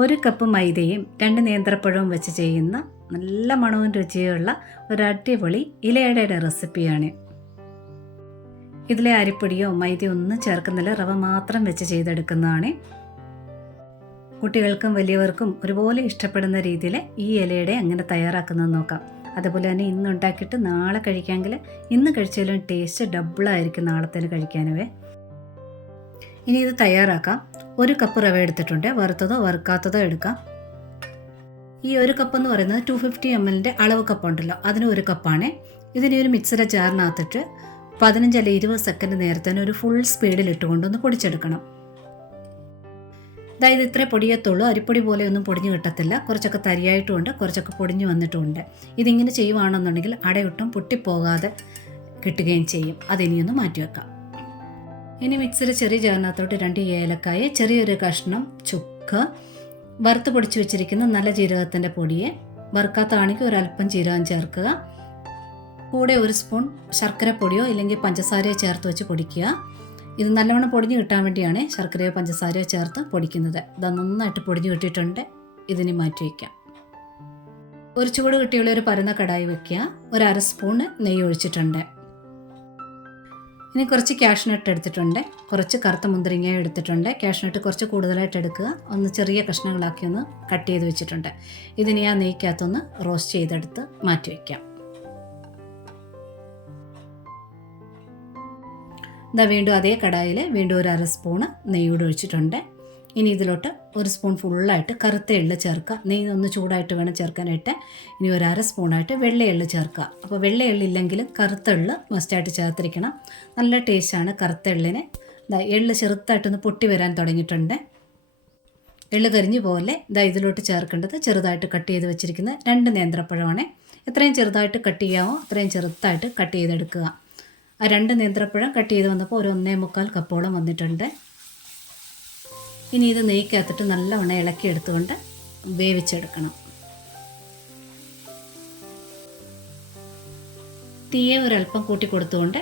1 cup മൈദയും 2 നേന്ത്രപ്പഴവും വെച്ച് ചെയ്യുന്ന നല്ല മണവും രുചിയുള്ള ഒരു അടിപൊളി ഇലയടയുടെ റെസിപ്പിയാണ്. ഇതിലെ അരിപ്പൊടിയോ മൈദയോ ഒന്നും ചേർക്കുന്നില്ല, റവ മാത്രം വെച്ച് ചെയ്തെടുക്കുന്നതാണ്. കുട്ടികൾക്കും വലിയവർക്കും ഒരുപോലെ ഇഷ്ടപ്പെടുന്ന രീതിയിൽ ഈ ഇലയുടെ എങ്ങനെ തയ്യാറാക്കുന്നത് നോക്കാം. അതുപോലെ തന്നെ ഇന്ന് ഉണ്ടാക്കിയിട്ട് നാളെ കഴിക്കാമെങ്കിൽ ഇന്ന് കഴിച്ചാലും ടേസ്റ്റ് ഡബിളായിരിക്കും നാളത്തേന് കഴിക്കാനുവേ. ഇനി ഇത് തയ്യാറാക്കാം. 1 കപ്പ് റവ എടുത്തിട്ടുണ്ട്. വറുത്തതോ വറുക്കാത്തതോ എടുക്കാം. ഈ 1 കപ്പ് എന്ന് പറയുന്നത് 250 ml അളവ് കപ്പുണ്ടല്ലോ, അതിന് 1 കപ്പാണ്. ഇതിനെ ഒരു മിക്സിയുടെ ജാറിനകത്തിട്ട് 15 അല്ലെങ്കിൽ 20 സെക്കൻഡ് നേരത്തേന് ഒരു ഫുൾ സ്പീഡിൽ ഇട്ടുകൊണ്ടൊന്ന് പൊടിച്ചെടുക്കണം. അതായത് ഇത്രേ പൊടിയത്തുള്ളൂ, അരിപ്പൊടി പോലെ ഒന്നും പൊടിഞ്ഞു കിട്ടത്തില്ല. കുറച്ചൊക്കെ തരിയായിട്ടുമുണ്ട്, കുറച്ചൊക്കെ പൊടിഞ്ഞു വന്നിട്ടുമുണ്ട്. ഇതിങ്ങനെ ചെയ്യുവാണെന്നുണ്ടെങ്കിൽ അടയൊട്ടും പൊട്ടിപ്പോകാതെ കിട്ടുകയും ചെയ്യും. അതിനിയൊന്ന് മാറ്റിവെക്കാം. ഇനി മിക്സിയുടെ ചെറിയ ജാറിനകത്തോട്ട് 2 ഏലക്കായ, ചെറിയൊരു കഷ്ണം ചുക്ക്, വറുത്ത് പൊടിച്ച് വെച്ചിരിക്കുന്ന നല്ല ജീരകത്തിൻ്റെ പൊടിയെ, വറുക്കാത്താണെങ്കിൽ ഒരല്പം ജീരകം ചേർക്കുക. കൂടെ 1 സ്പൂൺ ശർക്കരപ്പൊടിയോ ഇല്ലെങ്കിൽ പഞ്ചസാരയോ ചേർത്ത് വെച്ച് പൊടിക്കുക. ഇത് നല്ലവണ്ണം പൊടിഞ്ഞ് കിട്ടാൻ വേണ്ടിയാണ് ശർക്കരയോ പഞ്ചസാരയോ ചേർത്ത് പൊടിക്കുന്നത്. ഇത് നന്നായിട്ട് പൊടിഞ്ഞ് കിട്ടിയിട്ടുണ്ട്. ഇതിന് മാറ്റി വയ്ക്കാം. ഒരു ചൂട് കിട്ടിയുള്ള ഒരു പരന്ന കടായി വയ്ക്കുക. 1/2 സ്പൂണ് നെയ്യ് ഒഴിച്ചിട്ടുണ്ട്. ഇനി കുറച്ച് കാഷ്നട്ട് എടുത്തിട്ടുണ്ട്, കുറച്ച് കറുത്ത മുന്തിരിങ്ങ എടുത്തിട്ടുണ്ട്. കാഷ്നട്ട് കുറച്ച് കൂടുതലായിട്ട് എടുക്കുക. ഒന്ന് ചെറിയ കഷ്ണങ്ങളാക്കി ഒന്ന് കട്ട് ചെയ്ത് വെച്ചിട്ടുണ്ട്. ഇതിനെ ആ നെയ്ക്കകത്തൊന്ന് റോസ്റ്റ് ചെയ്തെടുത്ത് മാറ്റി വയ്ക്കാം. ഇതാ വീണ്ടും അതേ കടായിൽ വീണ്ടും 1/2 സ്പൂണ് നെയ്യൂടെ ഒഴിച്ചിട്ടുണ്ട്. ഇനി ഇതിലോട്ട് 1 സ്പൂൺ ഫുള്ളായിട്ട് കറുത്ത എള്ള് ചേർക്കുക. നെയ്യ് ഒന്ന് ചൂടായിട്ട് വേണം ചേർക്കാനായിട്ട്. ഇനി 1/2 സ്പൂണായിട്ട് വെള്ള എള്ള് ചേർക്കുക. അപ്പോൾ വെള്ള എള്ളില്ലെങ്കിലും കറുത്ത എള്ള് മസ്റ്റായിട്ട് ചേർത്തിരിക്കണം. നല്ല ടേസ്റ്റാണ് കറുത്ത എള്ളിന്. എള്ള് ചെറുതായിട്ടൊന്ന് പൊട്ടി വരാൻ തുടങ്ങിയിട്ടുണ്ട്. എള്ള് കരിഞ്ഞു പോലെ ഇതിലോട്ട് ചേർക്കേണ്ടത് ചെറുതായിട്ട് കട്ട് ചെയ്ത് വെച്ചിരിക്കുന്ന 2 നേന്ത്രപ്പഴമാണ്. എത്രയും ചെറുതായിട്ട് കട്ട് ചെയ്യാമോ അത്രയും ചെറുതായിട്ട് കട്ട് ചെയ്തെടുക്കുക. ആ 2 നേന്ത്രപ്പഴം കട്ട് ചെയ്ത് വന്നപ്പോൾ ഒരു 1.25 കപ്പോളം വന്നിട്ടുണ്ട്. ഇനി ഇത് നെയ്ക്കകത്തിട്ട് നല്ലവണ്ണം ഇളക്കി എടുത്തുകൊണ്ട് വേവിച്ചെടുക്കണം. തീയെ ഒരല്പം കൂട്ടി കൊടുത്തുകൊണ്ട്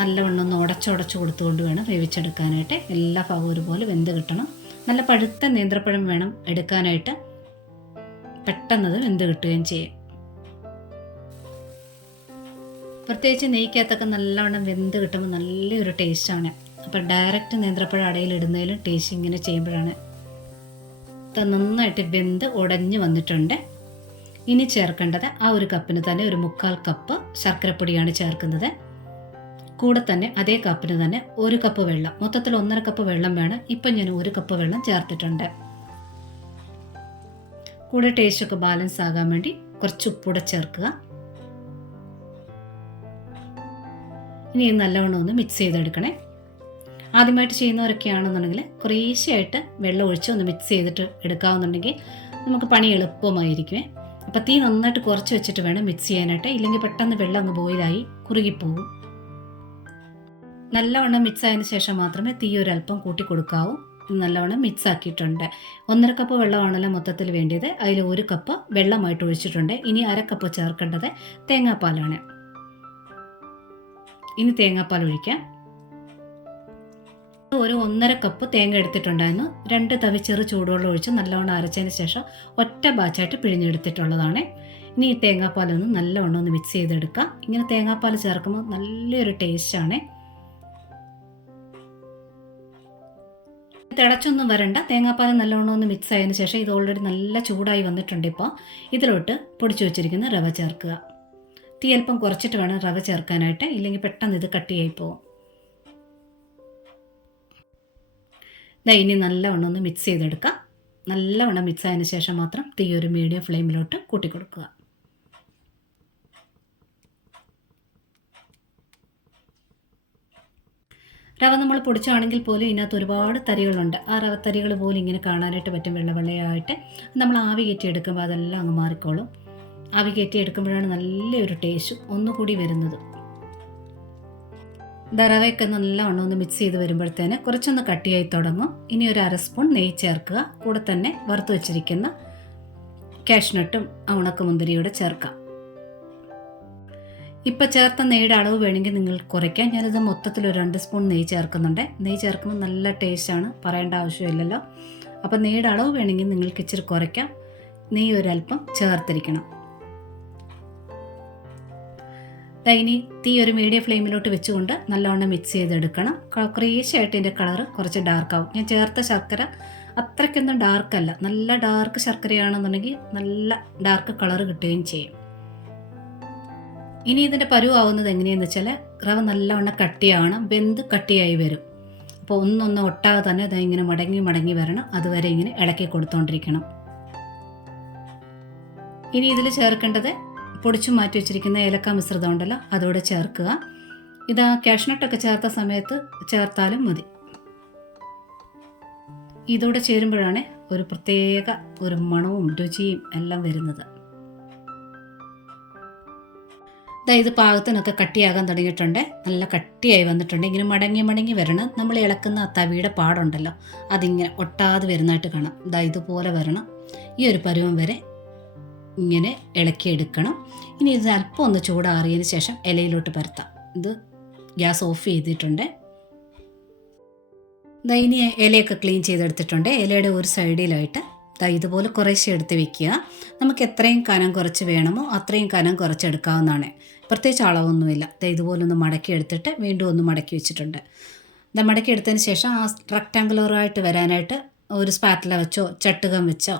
നല്ലവണ്ണം ഒന്ന് ഉടച്ചുടച്ച് കൊടുത്തുകൊണ്ട് വേണം വേവിച്ചെടുക്കാനായിട്ട്. എല്ലാ ഭാഗവും ഒരുപോലെ വെന്ത് കിട്ടണം. നല്ല പഴുത്ത നേന്ത്രപ്പഴം വേണം എടുക്കാനായിട്ട്. പെട്ടെന്നത് വെന്ത് കിട്ടുകയും ചെയ്യും. പ്രത്യേകിച്ച് നെയ്ക്കകത്തൊക്കെ നല്ലവണ്ണം വെന്ത് കിട്ടുമ്പോൾ നല്ലൊരു ടേസ്റ്റാണ്. അപ്പോൾ ഡയറക്റ്റ് നേന്ത്രപ്പഴം അടയിലിടുന്നതിലും ടേസ്റ്റ് ഇങ്ങനെ ചെയ്യുമ്പോഴാണ്. നന്നായിട്ട് വെന്ത് ഉടഞ്ഞ് വന്നിട്ടുണ്ട്. ഇനി ചേർക്കേണ്ടത് ആ 1 കപ്പിന് തന്നെ 1/4 കപ്പ് ശർക്കരപ്പൊടിയാണ് ചേർക്കുന്നത്. കൂടെ തന്നെ അതേ കപ്പിന് തന്നെ 1 കപ്പ് വെള്ളം, മൊത്തത്തിൽ 1.5 കപ്പ് വെള്ളം വേണം. ഇപ്പം ഞാൻ 1 കപ്പ് വെള്ളം ചേർത്തിട്ടുണ്ട്. കൂടെ ടേസ്റ്റൊക്കെ ബാലൻസ് ആകാൻ വേണ്ടി കുറച്ച് ഉപ്പൂടെ ചേർക്കുക. ഇനി നല്ലവണ്ണം ഒന്ന് മിക്സ് ചെയ്തെടുക്കണേ. ആദ്യമായിട്ട് ചെയ്യുന്നവരൊക്കെ ആണെന്നുണ്ടെങ്കിൽ കുറേശ്ശെയായിട്ട് വെള്ളം ഒഴിച്ച് ഒന്ന് മിക്സ് ചെയ്തിട്ട് എടുക്കാവുന്നുണ്ടെങ്കിൽ നമുക്ക് പണി എളുപ്പമായിരിക്കുമേ. അപ്പോൾ തീ നന്നായിട്ട് കുറച്ച് വെച്ചിട്ട് വേണം മിക്സ് ചെയ്യാനായിട്ട്. ഇല്ലെങ്കിൽ പെട്ടെന്ന് വെള്ളം അങ്ങ് ബോയിലായി കുറുകിപ്പോകും. നല്ലവണ്ണം മിക്സ് ആയതിനു ശേഷം മാത്രമേ തീ ഒരല്പം കൂട്ടി കൊടുക്കാവൂ. നല്ലവണ്ണം മിക്സ് ആക്കിയിട്ടുണ്ട്. 1.5 കപ്പ് വെള്ളമാണല്ലോ മൊത്തത്തിൽ വേണ്ടിയത്. അതിൽ 1 കപ്പ് വെള്ളമായിട്ട് ഒഴിച്ചിട്ടുണ്ട്. ഇനി 1/2 കപ്പ് ചേർക്കേണ്ടത് തേങ്ങാപ്പാലാണ്. ഇനി തേങ്ങാപ്പാൽ ഒഴിക്കാം. ഒരു 1.5 കപ്പ് തേങ്ങ എടുത്തിട്ടുണ്ടായിരുന്നു. 2 തവി ചെറു ചൂടുവെള്ളം ഒഴിച്ച് നല്ലവണ്ണം അരച്ചതിന് ശേഷം ഒറ്റ ബാച്ചായിട്ട് പിഴിഞ്ഞെടുത്തിട്ടുള്ളതാണ്. ഇനി ഈ തേങ്ങാപ്പാലൊന്ന് നല്ലവണ്ണം ഒന്ന് മിക്സ് ചെയ്തെടുക്കാം. ഇങ്ങനെ തേങ്ങാപ്പാൽ ചേർക്കുമ്പോൾ നല്ലൊരു ടേസ്റ്റാണ്. തിളച്ചൊന്നും വരണ്ട. തേങ്ങാപ്പാൽ നല്ലവണ്ണം ഒന്ന് മിക്സ് ആയതിനു ശേഷം ഇത് ഓൾറെഡി നല്ല ചൂടായി വന്നിട്ടുണ്ട്. ഇപ്പോൾ ഇതിലോട്ട് പൊടിച്ചു വെച്ചിരിക്കുന്ന റവ ചേർക്കുക. തീ അല്പം കുറച്ചിട്ട് വേണം റവ ചേർക്കാനായിട്ട്, ഇല്ലെങ്കിൽ പെട്ടെന്ന് ഇത് കട്ടിയായി പോകും. ഇനി നല്ലവണ്ണം ഒന്ന് മിക്സ് ചെയ്തെടുക്കാം. നല്ലവണ്ണം മിക്സ് ആയതിനു ശേഷം മാത്രം തീ ഒരു മീഡിയം ഫ്ലെയിമിലോട്ട് കൂട്ടി കൊടുക്കുക. റവ നമ്മൾ പൊടിച്ചാണെങ്കിൽ പോലും ഇതിനകത്ത് ഒരുപാട് തരികളുണ്ട്. ആ റവത്തരികൾ പോലും ഇങ്ങനെ കാണാനായിട്ട് പറ്റും, വെള്ളയായിട്ട്. നമ്മൾ ആവി കയറ്റി എടുക്കുമ്പോൾ അതെല്ലാം അങ്ങ് മാറിക്കോളും. ആവി കയറ്റി എടുക്കുമ്പോഴാണ് നല്ലൊരു ടേസ്റ്റ് ഒന്നുകൂടി വരുന്നത്. റവയൊക്കെ നല്ലവണ്ണം ഒന്ന് മിക്സ് ചെയ്ത് വരുമ്പോഴത്തേന് കുറച്ചൊന്ന് കട്ടിയായി തുടങ്ങും. ഇനി 1/2 സ്പൂൺ നെയ്യ് ചേർക്കുക. കൂടെ തന്നെ വറുത്ത് വെച്ചിരിക്കുന്ന കാഷ്നട്ടും ഉണക്കമുന്തിരിയൂടെ ചേർക്കാം. ഇപ്പോൾ ചേർത്ത നെയ്യുടെ അളവ് വേണമെങ്കിൽ നിങ്ങൾ കുറയ്ക്കാം. ഞാനിത് മൊത്തത്തിൽ ഒരു 2 സ്പൂൺ നെയ്യ് ചേർക്കുന്നുണ്ട്. നെയ്യ് ചേർക്കുമ്പോൾ നല്ല ടേസ്റ്റാണ്, പറയേണ്ട ആവശ്യമില്ലല്ലോ. അപ്പം നെയ്യുടെ അളവ് വേണമെങ്കിൽ നിങ്ങൾക്ക് ഇച്ചിരി കുറയ്ക്കാം. നെയ്യ് ഒരല്പം ചേർത്തിരിക്കണം. ഇനി തീ ഒരു മീഡിയം ഫ്ലെയിമിലോട്ട് വെച്ചുകൊണ്ട് നല്ലവണ്ണം മിക്സ് ചെയ്തെടുക്കണം. കുറേശ്ശായിട്ട് ഇതിൻ്റെ കളറ് കുറച്ച് ഡാർക്കാവും. ഞാൻ ചേർത്ത ശർക്കര അത്രയ്ക്കൊന്നും ഡാർക്കല്ല, നല്ല ഡാർക്ക് ശർക്കരയാണെന്നുണ്ടെങ്കിൽ നല്ല ഡാർക്ക് കളറ് കിട്ടുകയും ചെയ്യും. ഇനി ഇതിൻ്റെ പരുവാവുന്നത് എങ്ങനെയാണെന്ന് വെച്ചാൽ റവ നല്ലവണ്ണം കട്ടിയാവണം, വെന്ത് കട്ടിയായി വരും. അപ്പോൾ ഒന്നൊന്നും ഒട്ടാതെ തന്നെ അത് ഇങ്ങനെ മടങ്ങി മടങ്ങി വരണം. അതുവരെ ഇങ്ങനെ ഇളക്കി കൊടുത്തുകൊണ്ടിരിക്കണം. ഇനി ഇതിൽ ചേർക്കേണ്ടത് പൊടിച്ചു മാറ്റി വെച്ചിരിക്കുന്ന ഏലക്ക മിശ്രിതം ഉണ്ടല്ലോ, അതോടെ ചേർക്കുക. ഇത് കാഷ്നട്ടൊക്കെ ചേർത്ത സമയത്ത് ചേർത്താലും മതി. ഇതോടെ ചേരുമ്പോഴാണ് ഒരു പ്രത്യേക ഒരു മണവും രുചിയും എല്ലാം വരുന്നത്. ഇത് പാകത്തിനൊക്കെ കട്ടിയാകാൻ തുടങ്ങിയിട്ടുണ്ട്. നല്ല കട്ടിയായി വന്നിട്ടുണ്ട്. ഇങ്ങനെ മടങ്ങി മടങ്ങി വരണം. നമ്മൾ ഇളക്കുന്ന ആ തവിയുടെ പാടുണ്ടല്ലോ, അതിങ്ങനെ ഒട്ടാതെ വരുന്നതായിട്ട് കാണാം. ഇതുപോലെ വരണം. ഈ ഒരു പരുവം വരെ ഇങ്ങനെ ഇളക്കിയെടുക്കണം. ഇനി ഇത് അല്പം ഒന്ന് ചൂടാറിയതിന് ശേഷം ഇലയിലോട്ട് പരത്താം. ഇത് ഗ്യാസ് ഓഫ് ചെയ്തിട്ടുണ്ട്. ഇനി ഇലയൊക്കെ ക്ലീൻ ചെയ്തെടുത്തിട്ടുണ്ട്. ഇലയുടെ ഒരു സൈഡിലായിട്ട് ഇതുപോലെ കുറേശ്ശെ എടുത്ത് വെക്കുക. നമുക്ക് എത്രയും കനം കുറച്ച് വേണമോ അത്രയും കനം കുറച്ചെടുക്കാവുന്നതാണ്. പ്രത്യേകിച്ച് അളവൊന്നുമില്ല. ഇതുപോലെ ഒന്ന് മടക്കി എടുത്തിട്ട് വീണ്ടും ഒന്ന് മടക്കി വെച്ചിട്ടുണ്ട്. മടക്കി എടുത്തതിന് ശേഷം ആ റെക്റ്റാങ്കുലറായിട്ട് വരാനായിട്ട് ഒരു സ്പാറ്റില വെച്ചോ ചട്ടുകം വെച്ചോ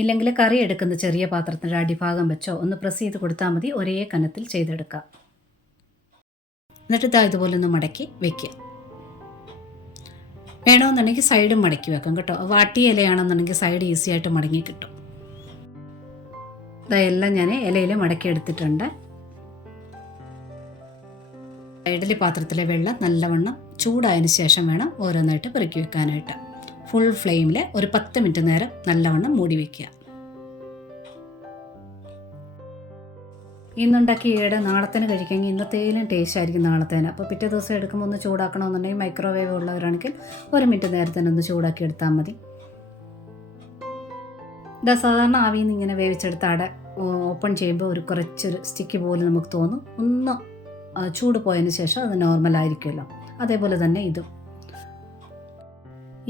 ഇല്ലെങ്കിൽ കറി എടുക്കുന്ന ചെറിയ പാത്രത്തിൻ്റെ അടിഭാഗം വെച്ചോ ഒന്ന് പ്രസ് ചെയ്ത് കൊടുത്താൽ മതി. ഒരേ കനത്തിൽ ചെയ്തെടുക്കാം. എന്നിട്ട് ഇതുപോലെ ഒന്ന് മടക്കി വെക്കുക. വേണമെന്നുണ്ടെങ്കിൽ സൈഡും മടക്കി വെക്കാം കേട്ടോ. വാട്ടിയ ഇലയാണെന്നുണ്ടെങ്കിൽ സൈഡ് ഈസി ആയിട്ട് മടങ്ങി കിട്ടും. ഇതെല്ലാം ഞാൻ ഇലയിൽ മടക്കി എടുത്തിട്ടുണ്ട്. ഇഡലി പാത്രത്തിലെ വെള്ളം നല്ലവണ്ണം ചൂടായതിന് ശേഷം വേണം ഓരോന്നായിട്ട് പെറുക്കി വെക്കാനായിട്ട്. ഫുൾ ഫ്ലെയിമിൽ ഒരു 10 മിനിറ്റ് നേരം നല്ലവണ്ണം മൂടി വയ്ക്കുക. ഇന്നുണ്ടാക്കിയ ഈട നാളത്തേന് കഴിക്കാമെങ്കിൽ ഇന്നത്തേലും ടേസ്റ്റ് ആയിരിക്കും നാളത്തേന്. അപ്പോൾ പിറ്റേ ദിവസം എടുക്കുമ്പോൾ ഒന്ന് ചൂടാക്കണമെന്നുണ്ടെങ്കിൽ മൈക്രോവേവ് ഉള്ളവരാണെങ്കിൽ 1 മിനിറ്റ് നേരത്തേന് ഒന്ന് ചൂടാക്കി എടുത്താൽ മതി. സാധാരണ ആവിയിൽ നിന്ന് ഇങ്ങനെ വേവിച്ചെടുത്ത അട ഓപ്പൺ ചെയ്യുമ്പോൾ ഒരു കുറച്ചൊരു സ്റ്റിക്ക് പോലെ നമുക്ക് തോന്നും. ഒന്ന് ചൂട് പോയതിന് ശേഷം അത് നോർമലായിരിക്കുമല്ലോ. അതേപോലെ തന്നെ ഇതും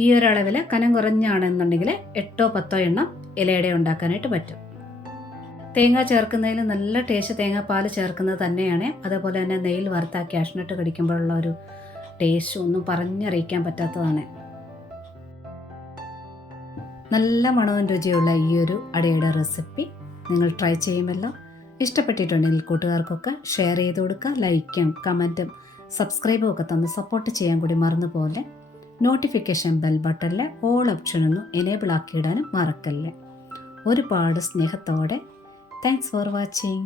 ഈ ഒരളവിൽ കനം കുറഞ്ഞാണെന്നുണ്ടെങ്കിൽ 8-10 എണ്ണം ഇലയുടെ ഉണ്ടാക്കാനായിട്ട് പറ്റും. തേങ്ങ ചേർക്കുന്നതിൽ നല്ല ടേസ്റ്റ് തേങ്ങാപ്പാൽ ചേർക്കുന്നത് തന്നെയാണ്. അതേപോലെ തന്നെ നെയ്യിൽ വറുത്ത കാഷ്നട്ട് കടിക്കുമ്പോഴുള്ള ഒരു ടേസ്റ്റ് ഒന്നും പറഞ്ഞറിയിക്കാൻ പറ്റാത്തതാണ്. നല്ല മണവും രുചിയുള്ള ഈ ഒരു അടയുടെ റെസിപ്പി നിങ്ങൾ ട്രൈ ചെയ്യുമല്ലോ. ഇഷ്ടപ്പെട്ടിട്ടുണ്ടെങ്കിൽ കൂട്ടുകാർക്കൊക്കെ ഷെയർ ചെയ്ത് കൊടുക്കുക. ലൈക്കും കമൻറ്റും സബ്സ്ക്രൈബും ഒക്കെ തന്ന് സപ്പോർട്ട് ചെയ്യാൻ കൂടി മറന്നു പോലെ. നോട്ടിഫിക്കേഷൻ ബെൽ ബട്ടണിൽ ഓൾ ഓപ്ഷനൊന്നും എനേബിൾ ആക്കിയിടാനും മറക്കല്ലേ. ഒരുപാട് സ്നേഹത്തോടെ താങ്ക്സ് ഫോർ വാച്ചിങ്.